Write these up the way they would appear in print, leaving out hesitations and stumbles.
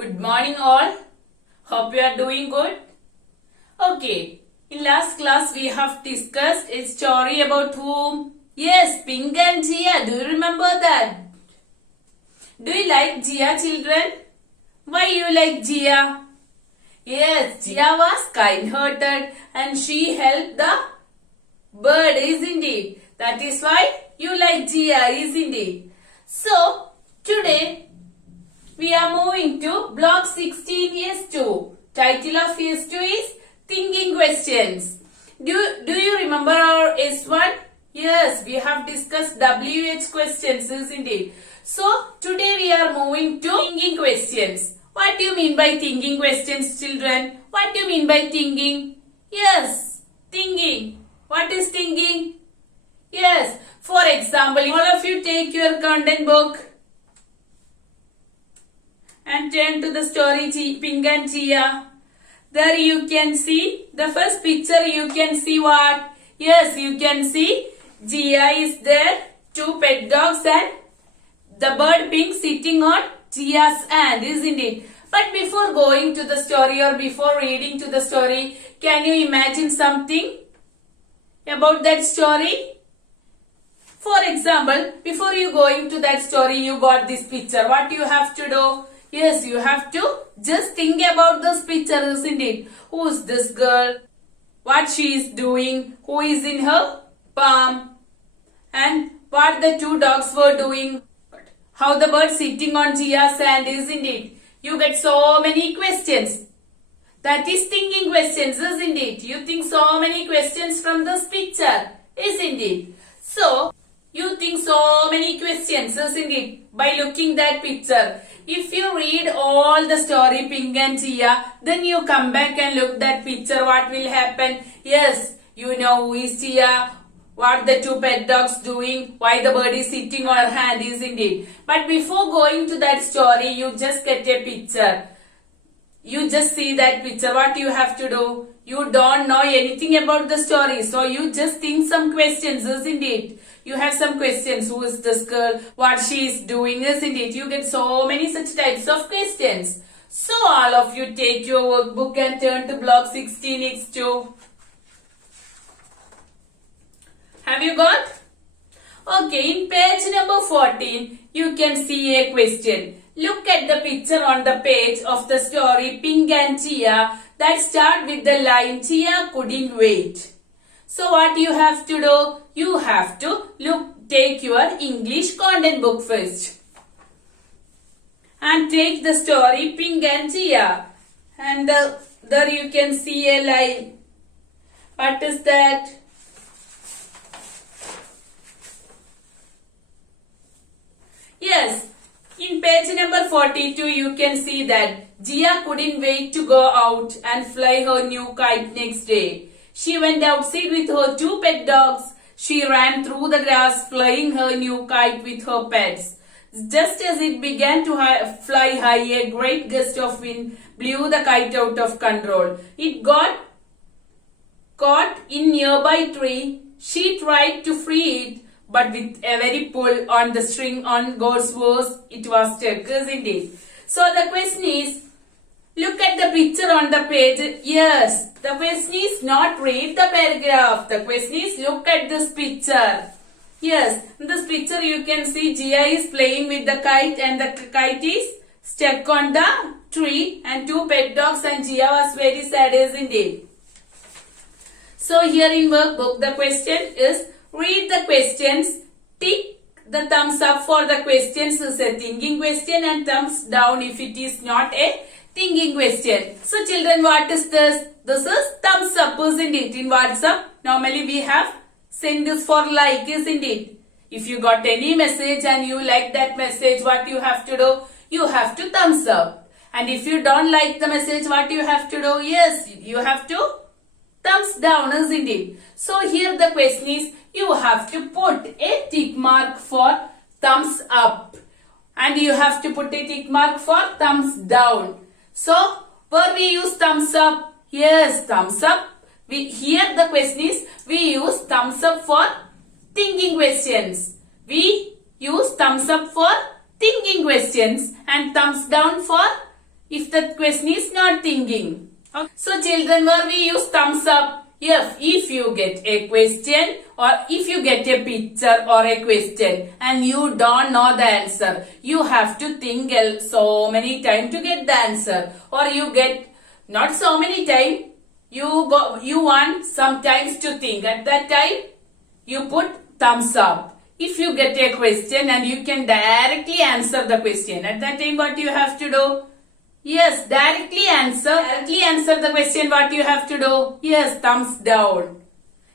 Good morning all. Hope you are doing good. Okay, in last class we have discussed a story about whom? Yes, Pink and Jia. Do you remember that? Do you like Jia, children? Why you like Jia? Yes, Jia was kind-hearted and she helped the bird, isn't it? That is why you like Jia, isn't it? So, today we are moving to block 16 S2. Title of S2 is Thinking Questions. Do you remember our S1? Yes, we have discussed WH questions, isn't it? So, today we are moving to Thinking Questions. What do you mean by thinking questions, children? What do you mean by thinking? Yes, thinking. What is thinking? Yes, for example, all of you take your content book and turn to the story Pink and Jia. There you can see the first picture. You can see what? Yes, you can see Jia is there, two pet dogs and the bird Pink sitting on Jia's hand, isn't it? But before going to the story or before reading to the story, can you imagine something about that story? For example, before you going to that story, you got this picture. What you have to do? Yes, you have to just think about this picture, isn't it? Who is this girl? What she is doing? Who is in her palm? And what the two dogs were doing? How the bird sitting on Jia's hand, isn't it? You get so many questions. That is thinking questions, isn't it? You think so many questions from this picture, isn't it? So, you think so many questions, isn't it? By looking that picture. If you read all the story Pink and Jia, then you come back and look that picture, what will happen? Yes, you know who is Jia, what the two pet dogs doing, why the bird is sitting on her hand, isn't it? But before going to that story, you just get a picture. You just see that picture. What you have to do? You don't know anything about the story. So you just think some questions, isn't it? You have some questions. Who is this girl? What she is doing, isn't it? You get so many such types of questions. So all of you take your workbook and turn to block 16x2. Have you got? Okay, in page number 14, you can see a question. Look at the picture on the page of the story Pink and Jia that start with the line Jia couldn't wait. So what you have to do? You have to take your English content book first. And take the story Pink and Jia. And there you can see a line. What is that? Yes, in page number 42 you can see that Jia couldn't wait to go out and fly her new kite next day. She went outside with her two pet dogs. She ran through the grass flying her new kite with her pets. Just as it began to fly high, a great gust of wind blew the kite out of control. It got caught in nearby tree. She tried to free it, but with a very pull on the string on God's words, it was stuck, isn't it? So the question is, look at the picture on the page. Yes, the question is not read the paragraph. The question is look at this picture. Yes, in this picture you can see Jia is playing with the kite and the kite is stuck on the tree and two pet dogs and Jia was very sad, isn't it? So here in workbook the question is read the questions, tick the thumbs up for the questions is a thinking question and thumbs down if it is not a thinking question. So children, what is this? This is thumbs up, isn't it? In WhatsApp, normally we have send this for like, isn't it? If you got any message and you like that message, what you have to do? You have to thumbs up. And if you don't like the message, what you have to do? Yes, you have to thumbs down, isn't it? So here the question is, you have to put a tick mark for thumbs up. And you have to put a tick mark for thumbs down. So, where we use thumbs up? Yes, thumbs up. Here the question is, we use thumbs up for thinking questions. We use thumbs up for thinking questions and thumbs down for if the question is not thinking. Okay. So children, where we use thumbs up if you get a question or if you get a picture or a question and you don't know the answer, you have to think so many times to get the answer, or you get not so many time, you want sometimes to think. At that time, you put thumbs up. If you get a question and you can directly answer the question, at that time what you have to do? Yes, directly answer the question. What you have to do? Yes, thumbs down.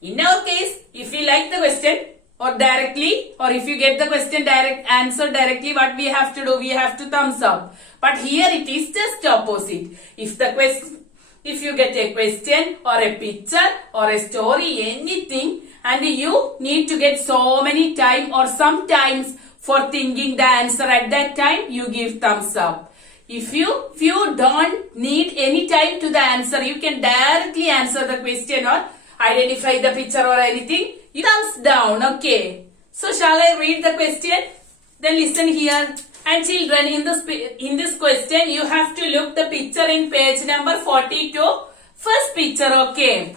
In our case, if we like the question or directly, or if you get the question answer directly, what we have to do? We have to thumbs up. But here it is just opposite. If you get a question or a picture or a story, anything, and you need to get so many time or sometimes for thinking the answer, at that time you give thumbs up. If you don't need any time to the answer, you can directly answer the question or identify the picture or anything, you thumbs down. Okay. So shall I read the question? Then listen here. And children, in this question, you have to look the picture in page number 42. First picture, okay.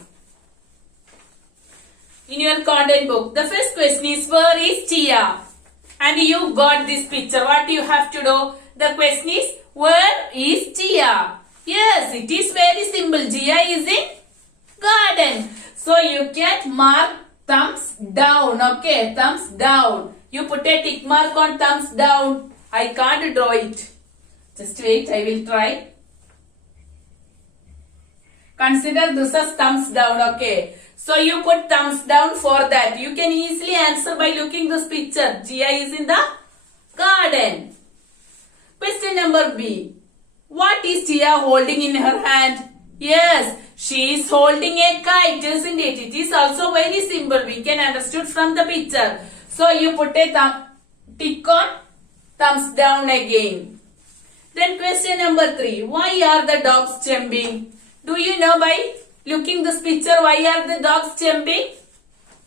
In your content book, the first question is, where is Tia? And you got this picture. What you have to do? The question is, where is Tia? Yes, it is very simple. Tia is in garden. So you can mark thumbs down. Okay, thumbs down. You put a tick mark on thumbs down. I can't draw it. Just wait, I will try. Consider this as thumbs down. Okay. So you put thumbs down for that. You can easily answer by looking this picture. Tia is in the garden. Question number B. What is Tia holding in her hand? Yes, she is holding a kite, isn't it? It is also very simple. We can understood from the picture. So you put a tick on thumbs down again. Then question number 3. Why are the dogs jumping? Do you know by looking this picture why are the dogs jumping?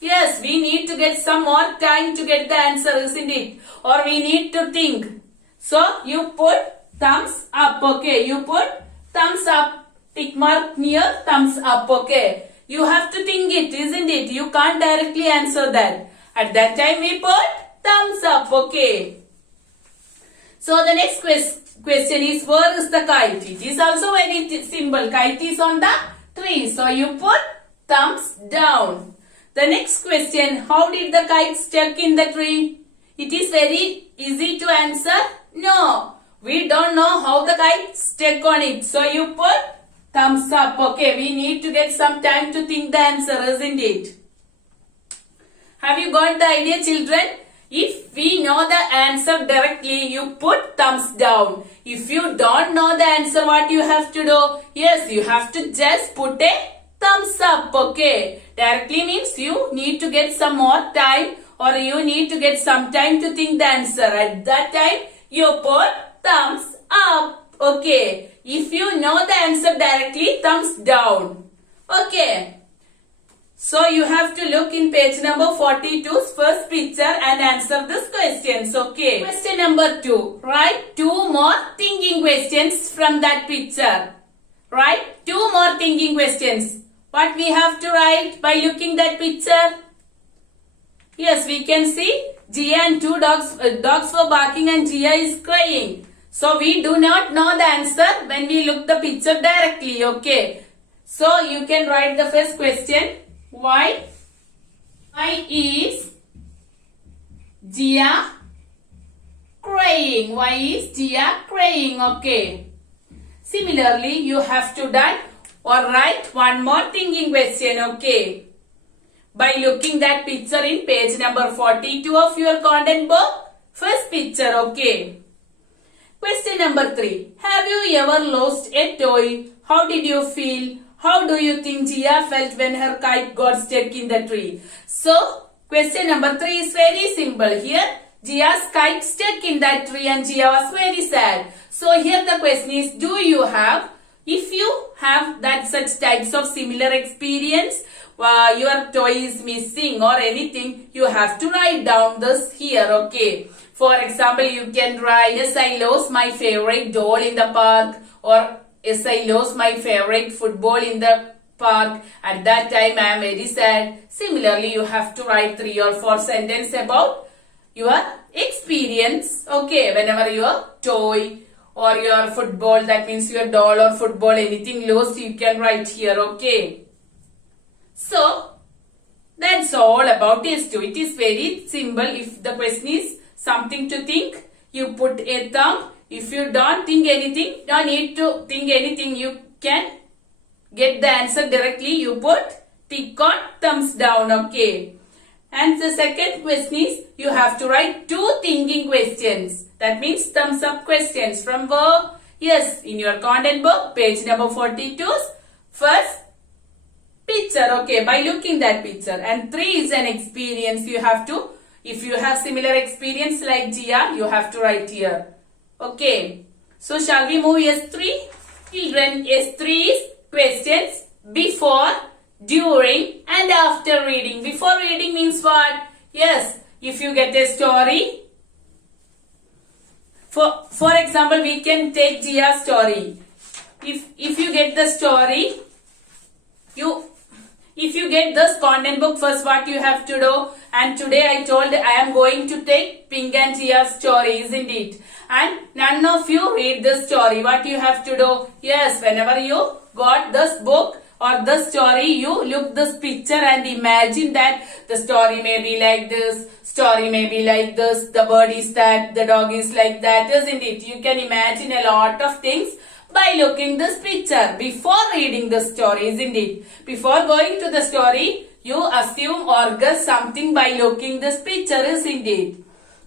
Yes, we need to get some more time to get the answer, isn't it? Or we need to think. So you put thumbs up, okay. You put thumbs up, tick mark near thumbs up, okay. You have to think it, isn't it? You can't directly answer that. At that time we put thumbs up, okay. So the next question is, where is the kite? It is also very simple. Kite is on the tree. So you put thumbs down. The next question, how did the kite stuck in the tree? It is very easy to answer. No, we don't know how the kite stuck on it. So you put thumbs up. Okay, we need to get some time to think the answer, isn't it? Have you got the idea, children? If we know the answer directly, you put thumbs down. If you don't know the answer, what you have to do? Yes, you have to just put a thumbs up. Okay, directly means you need to get some more time or you need to get some time to think the answer. At that time, you put thumbs up. Okay. If you know the answer directly, thumbs down. Okay. So you have to look in page number 42's first picture and answer this questions. Okay. Question number 2. Write 2 more thinking questions from that picture. Write 2 more thinking questions. What we have to write by looking that picture? Yes, we can see Jia and 2 dogs. Dogs were barking and Jia is crying. So we do not know the answer when we look the picture directly. Okay. So you can write the first question. Why is Jia crying? Why is Jia crying? Okay. Similarly, you have to done or write 1 more thinking question. Okay. By looking that picture in page number 42 of your content book. First picture. Okay. Question number 3. Have you ever lost a toy? How did you feel? How do you think Jia felt when her kite got stuck in the tree? So, question number 3 is very simple. Here, Jia's kite stuck in that tree and Jia was very sad. So, here the question is, do you have, if you have that such types of similar experience, your toy is missing or anything, you have to write down this here, okay. For example, you can write, yes, I lost my favorite doll in the park. or yes, I lost my favorite football in the park. At that time, I am very sad. Similarly, you have to write 3 or 4 sentences about your experience. Okay, whenever your toy or your football, that means your doll or football, anything lost, you can write here. Okay. So, that's all about test 2. It is very simple. If the question is something to think, you put a thumb. If you don't think anything, don't need to think anything, you can get the answer directly. You put tick on thumbs down. Okay. And the second question is, you have to write 2 thinking questions. That means thumbs up questions from where? Yes, in your content book, page number 42. First, picture. Okay, by looking that picture. And 3 is an experience. You have to, if you have similar experience like Gia, you have to write here. Okay. So, shall we move S3? Children, S3 is questions before, during and after reading. Before reading means what? Yes, if you get a story. For example, we can take Gia's story. If you get the story, if you get this content book, first what you have to do, and today I told I am going to take Pink and Gia's story, isn't it? And none of you read this story. What you have to do? Yes, whenever you got this book or this story, you look this picture and imagine that the story may be like this, story may be like this, the bird is that, the dog is like that, isn't it? You can imagine a lot of things by looking this picture before reading the story, isn't it? Before going to the story, you assume or guess something by looking this picture, isn't it?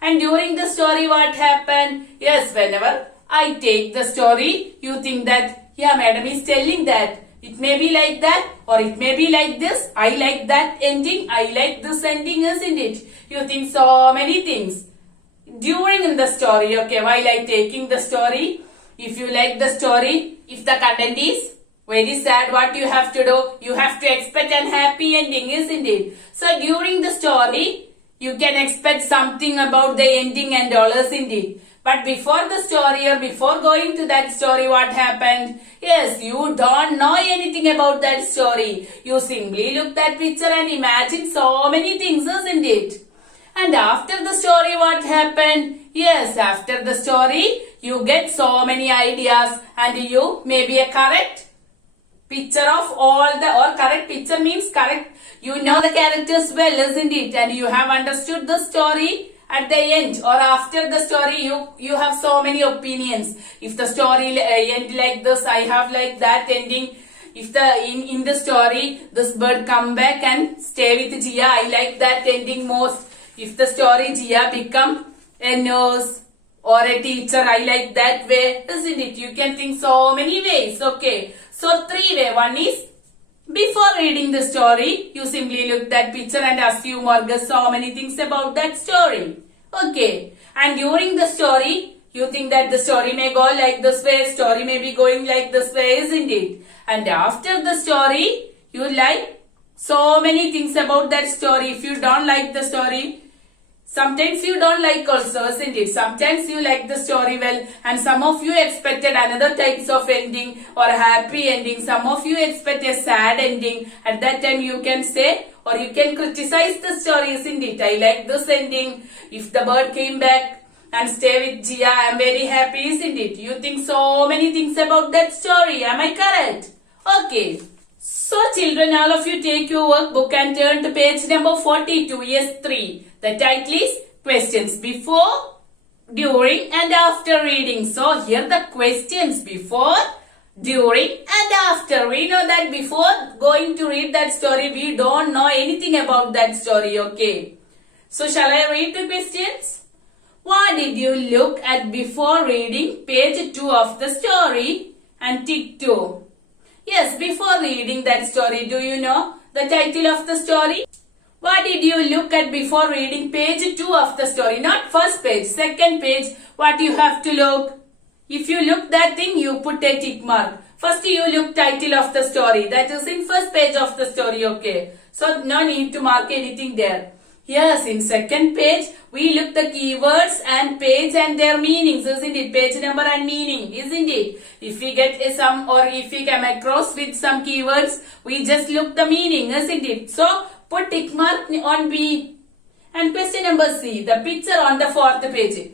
And during the story, what happened? Yes, whenever I take the story, you think that, yeah, madam is telling that. It may be like that or it may be like this. I like that ending. I like this ending, isn't it? You think so many things. During the story, okay, while I taking the story, if you like the story, if the content is very sad, what you have to do? You have to expect an happy ending, isn't it? So during the story, you can expect something about the ending and all, isn't it? But before the story or before going to that story, what happened? Yes, you don't know anything about that story. You simply look that picture and imagine so many things, isn't it? And after the story, what happened? Yes, after the story, you get so many ideas and you may be a correct picture of all the, or correct picture means correct. You know the characters well, isn't it? And you have understood the story. At the end or after the story, you have so many opinions. If the story end like this, I have like that ending. If the in the story this bird come back and stay with Gia, I like that ending most. If the story Gia become a nurse or a teacher, I like that way, isn't it? You can think so many ways. Okay, so 3 ways. One is before reading the story, you simply look that picture and assume or guess so many things about that story. Okay. And during the story, you think that the story may go like this way, story may be going like this way, isn't it? And after the story, you like so many things about that story. If you don't like the story, sometimes you don't like also, isn't it? Sometimes you like the story well and some of you expected another types of ending or happy ending. Some of you expect a sad ending. At that time you can say or you can criticize the story, isn't it? I like this ending. If the bird came back and stay with Gia, I am very happy, isn't it? You think so many things about that story. Am I correct? Okay. So children, all of you take your workbook and turn to page number 42, S3. The title is questions before, during and after reading. So here the questions before, during and after. We know that before going to read that story, we don't know anything about that story. Okay. So shall I read the questions? What did you look at before reading page 2 of the story? And tick 2. Yes, before reading that story, do you know the title of the story? What did you look at before reading page 2 of the story? Not first page, second page. What you have to look? If you look that thing, you put a tick mark. First you look title of the story. That is in first page of the story, okay. So no need to mark anything there. Yes, in second page, we look the keywords and page and their meanings, isn't it? Page number and meaning, isn't it? If we get some or if we come across with some keywords, we just look the meaning, isn't it? So, put tick mark on B. And question number C, the picture on the fourth page.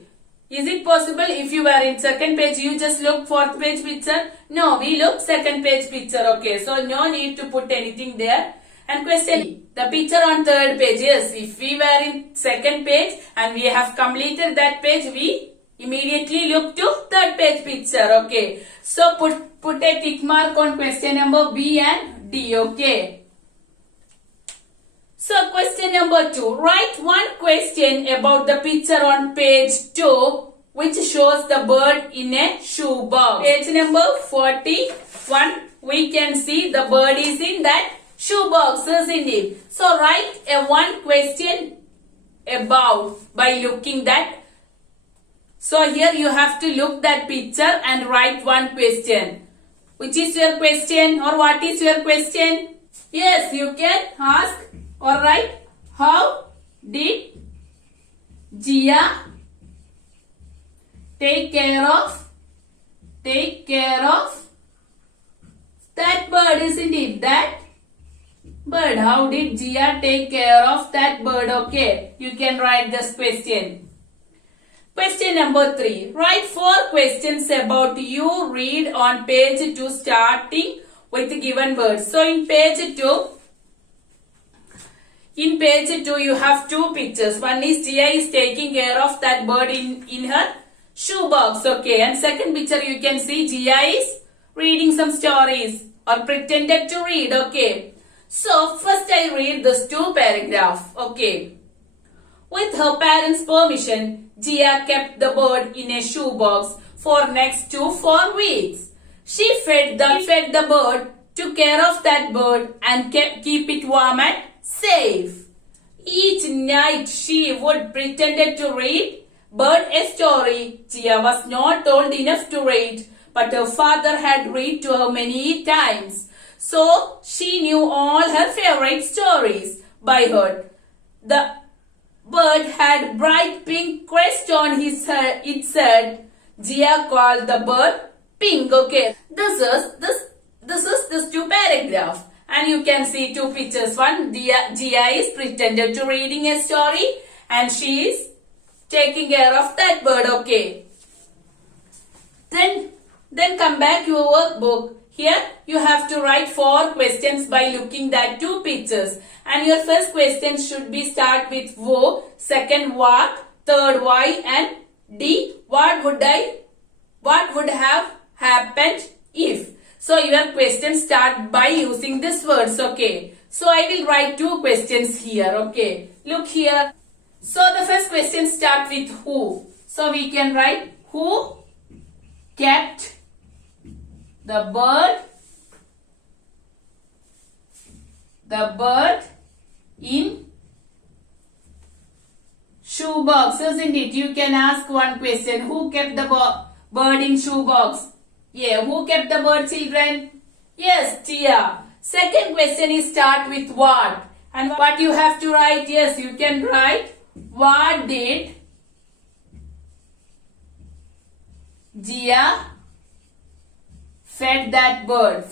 Is it possible if you were in second page, you just look fourth page picture? No, we look second page picture, okay. So, no need to put anything there. And question, the picture on third page, yes, if we were in second page and we have completed that page, we immediately look to third page picture, okay. So, put a tick mark on question number B and D, okay. So, question number 2, write one question about the picture on page 2 which shows the bird in a shoe box. Page number 41, we can see the bird is in that shoe box, isn't it? So, write a one question about by looking that. So, here you have to look that picture and write one question. Which is your question or what is your question? Yes, you can ask or write, how did Jia take care of that bird, isn't it? That bird. How did Jia take care of that bird? Okay, you can write this question. Question number 3. Write 4 questions about you read on page 2 starting with given words. So in page 2, you have 2 pictures. One is Jia is taking care of that bird in her shoe box. Okay, and second picture you can see Jia is reading some stories or pretended to read. Okay. So, first I read this 2 paragraph. Okay. With her parents' permission, Jia kept the bird in a shoebox for next 4 weeks. She fed the bird, took care of that bird and keep it warm and safe. Each night she would pretend to read bird a story. Jia was not old enough to read, but her father had read to her many times. So, she knew all her favorite stories by heart. The bird had bright pink crest on its head. Jia called the bird Pink. Okay, this is 2 paragraph. And you can see 2 pictures. One, Jia is pretended to reading a story and she is taking care of that bird. Okay. Then come back your workbook. Here you have to write 4 questions by looking at 2 pictures. And your first question should be start with who, second what, third why, and D, what would have happened if. So your question start by using these words. Okay. So I will write 2 questions here. Okay. Look here. So the first question start with who. So we can write who kept the bird in shoebox, isn't it? You can ask one question. Who kept the bird in shoebox? Yeah, who kept the bird, children? Yes, Jia. Second question is start with what. And what you have to write? Yes, you can write what did Jia fed that bird.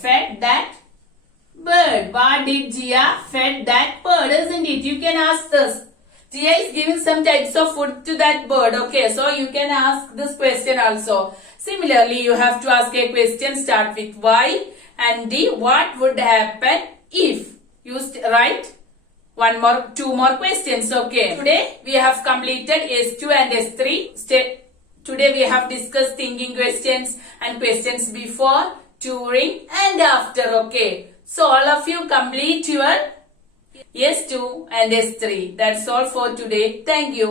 What did Jia fed that bird, isn't it? You can ask this. Jia is giving some types of food to that bird. Okay, so you can ask this question also. Similarly, you have to ask a question start with why and D, what would happen if. You write 2 more questions. Okay. Today we have completed S2 and S3. Today we have discussed thinking questions and questions before, during and after. Okay. So all of you complete your S2 and S3. That's all for today. Thank you.